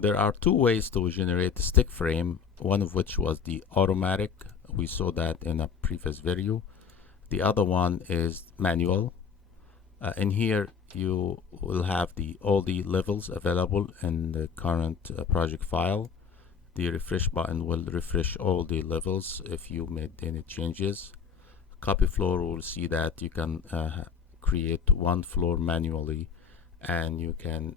There are two ways to generate a stick frame, one of which was the automatic. We saw that in a previous video. The other one is manual. In here, you will have all the levels available in the current project file. The refresh button will refresh all the levels if you made any changes. Copy floor will see that you can create one floor manually, and you can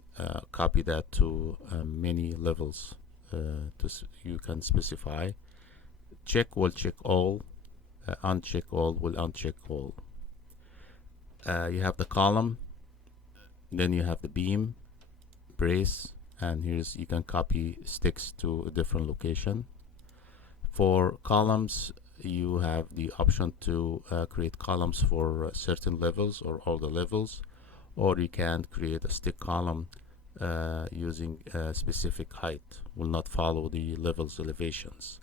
copy that to many levels. You can specify. Check will check all. Uncheck all will uncheck all. You have the column, then you have the beam, brace, and here's you can copy sticks to a different location. For columns, you have the option to create columns for certain levels or all the levels, or you can create a stick column using a specific height, will not follow the levels elevations.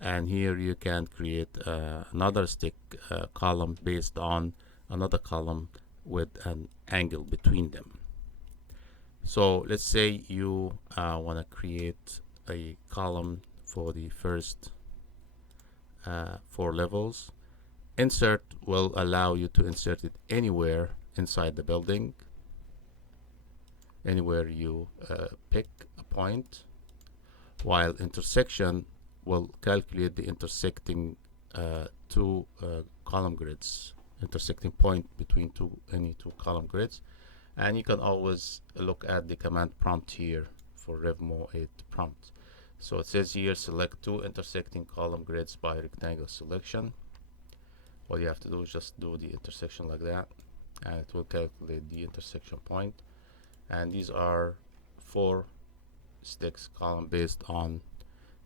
And here you can create another stick column based on another column with an angle between them. So let's say you want to create a column for the first 4 levels. Insert will allow you to insert it anywhere inside the building, anywhere you pick a point, while intersection will calculate the intersecting two column grids, intersecting point between any two column grids. And you can always look at the command prompt here for Revmo 8 prompt. So it says here, select 2 intersecting column grids by rectangle selection. All you have to do is just do the intersection like that, and it will calculate the intersection point. And these are 4 sticks column based on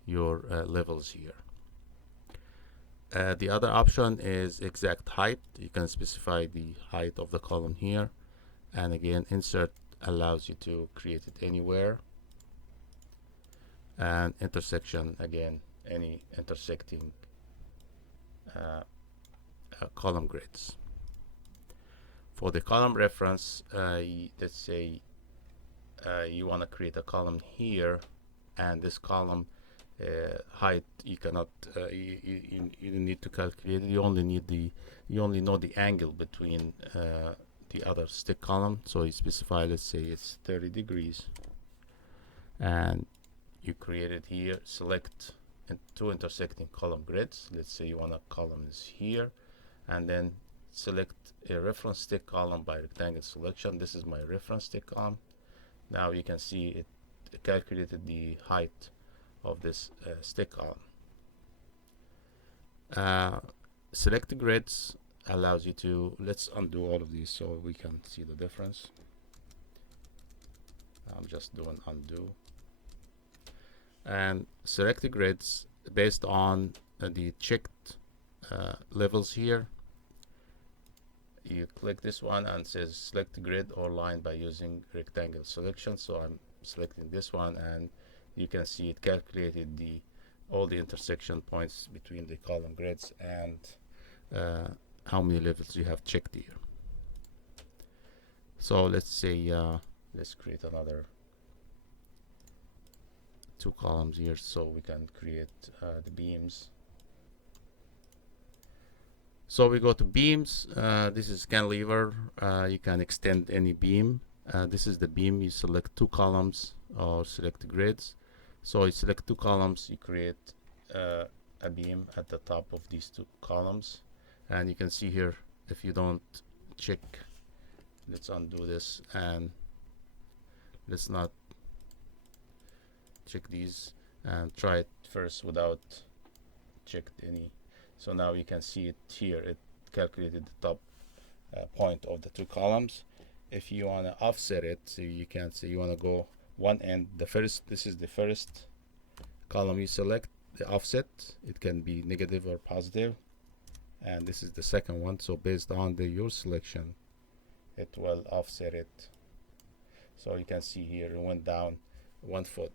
your levels here. The other option is exact height. You can specify the height of the column here, and again, insert allows you to create it anywhere. And intersection, again, any intersecting column grids. For the column reference, let's say you want to create a column here, and this column height you cannot you need to calculate it. You only know the angle between the other stick column. So you specify, let's say it's 30 degrees, and you create it here. Select 2 intersecting column grids. Let's say you want a column is here, and then select a reference stick column by rectangle selection. This is my reference stick column. Now you can see it calculated the height of this stick column. Select grids allows you to, let's undo all of these so we can see the difference. I'm just doing undo. And select the grids based on the checked levels here. You click this one and it says select grid or line by using rectangle selection. So I'm selecting this one, and you can see it calculated all the intersection points between the column grids and how many levels you have checked here. So let's say let's create another 2 columns here so we can create the beams. So we go to beams. This is cantilever. You can extend any beam. This is the beam. You select 2 columns or select grids. So you select 2 columns, you create a beam at the top of these 2 columns. And you can see here, if you don't check, let's undo this, and let's not check these, and try it first without checked any. So now you can see it here, it calculated the top point of the 2 columns. If you want to offset it, so you can say you want to go one end, this is the first column you select, the offset, it can be negative or positive, and this is the second one. So based on your selection, it will offset it. So you can see here it went down 1 foot.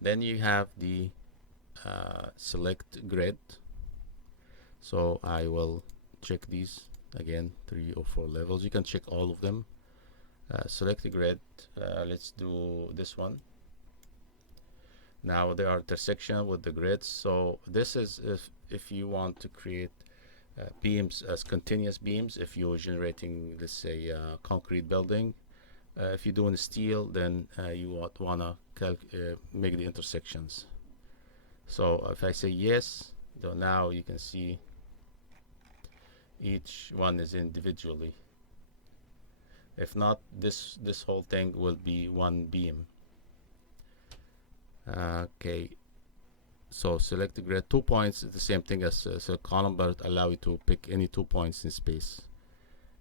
Then you have the select grid. So I will check these again, 3 or 4 levels. You can check all of them. Select the grid. Let's do this one. Now there are intersection with the grids. So this is if you want to create beams as continuous beams. If you're generating, let's say, concrete building. If you're doing steel, then you wanna make the intersections. So if I say yes, then now you can see each one is individually. If not, this whole thing will be one beam. Okay, so select the grid. 2 points is the same thing as a column, but allow you to pick any 2 points in space.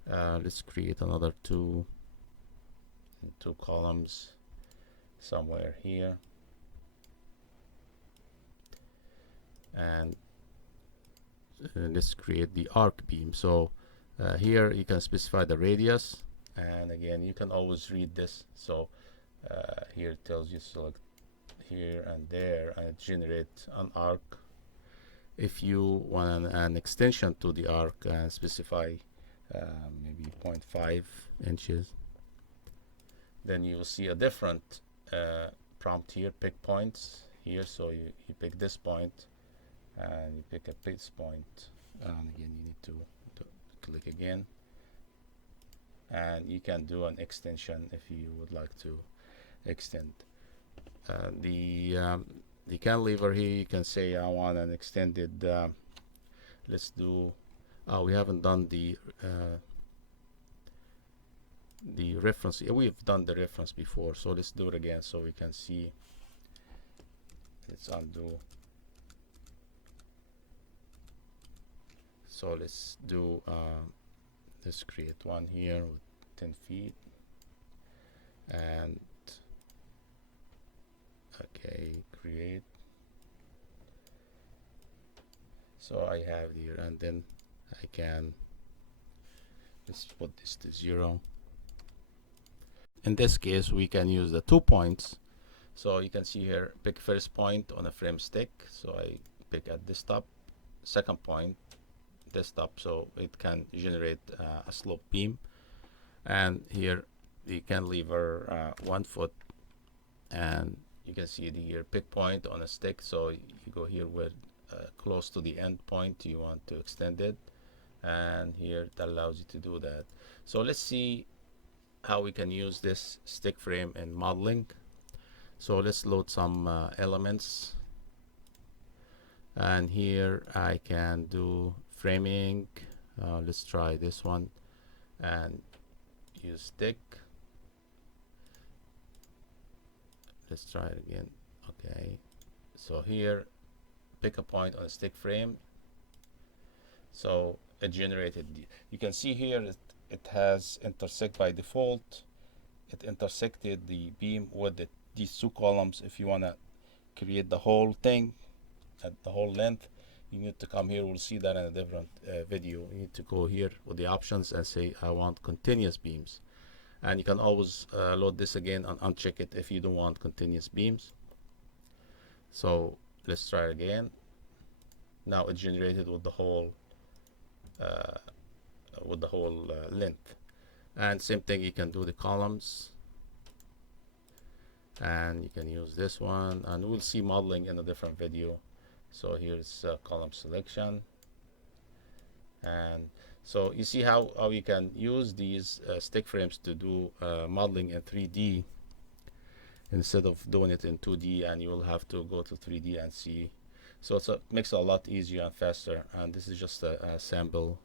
Let's create another two columns somewhere here, and let's create the arc beam. So here you can specify the radius, and again you can always read this. So here it tells you select here and there, and it generates an arc. If you want an extension to the arc, and specify maybe 0.5 inches, then you will see a different prompt here. Pick points here, so you pick this point, and you pick a this point, and again you need to click again, and you can do an extension if you would like to extend. The cantilever here, you can say I want an extended, let's do, we haven't done the reference. We've done the reference before, so let's do it again so we can see. Let's undo. So let's do let's create one here with 10 feet, and okay, create. So I have here, and then I can, let's put this to 0. In this case, we can use the 2 points. So you can see here, pick first point on a frame stick. So I pick at this top, second point, this top, so it can generate a slope beam. And here the cantilever 1 foot, and you can see the here pick point on a stick. So you go here with close to the end point you want to extend it, and here that allows you to do that. So let's see how we can use this stick frame in modeling. So let's load some elements, and here I can do framing. Let's try this one and use stick. Let's try it again. Okay, so here pick a point on a stick frame. So it generated, you can see here it has intersect by default. It intersected the beam with these 2 columns. If you want to create the whole thing at the whole length, you need to come here. We'll see that in a different video. You need to go here with the options and say I want continuous beams, and you can always load this again and uncheck it if you don't want continuous beams. So let's try it again. Now it generated with the whole length. And same thing, you can do the columns, and you can use this one, and we'll see modeling in a different video. So here's column selection, and so you see how you can use these stick frames to do modeling in 3D instead of doing it in 2D, and you will have to go to 3D and see. So it makes it a lot easier and faster, and this is just a sample,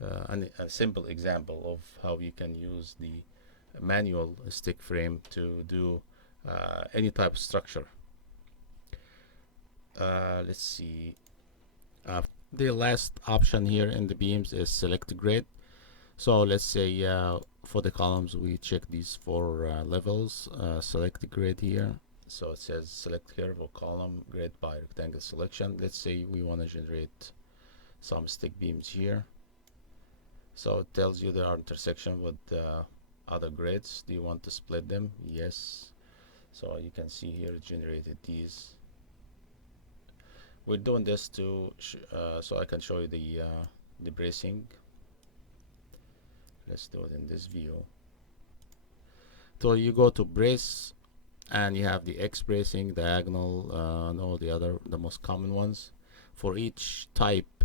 a simple example of how you can use the manual stick frame to do any type of structure. Let's see. The last option here in the beams is select grid. So let's say for the columns we check these 4 levels. Select the grid here. So it says select curve or column grid by rectangle selection. Let's say we want to generate some stick beams here. So it tells you there are intersection with other grids. Do you want to split them? Yes. So you can see here it generated these. We're doing this to so I can show you the bracing. Let's do it in this view. So you go to brace, and you have the X bracing, diagonal, and all the most common ones. For each type,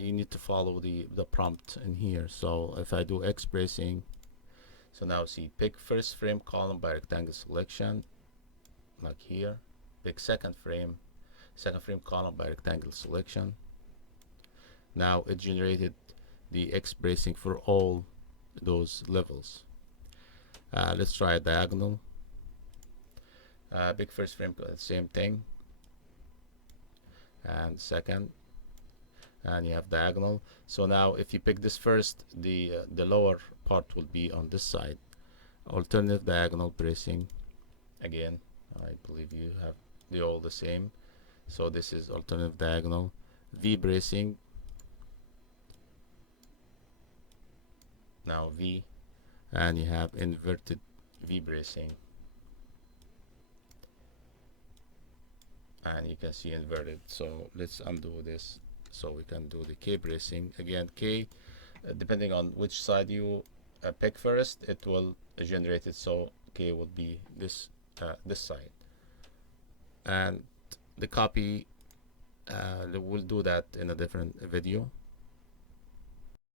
you need to follow the prompt in here. So if I do X bracing, so now see, pick first frame column by rectangle selection, like here. Pick second frame column by rectangle selection. Now it generated the X bracing for all those levels. Let's try a diagonal. Pick first frame, same thing, and second, and you have diagonal. So now if you pick this first, the lower part will be on this side. Alternative diagonal bracing, again, I believe you have all the same. So this is alternative diagonal. V bracing, now V, and you have inverted V bracing, and you can see inverted. So let's undo this so we can do the K bracing. Again, K, depending on which side you pick first, it will generate it. So K would be this side, and the copy, we'll do that in a different video.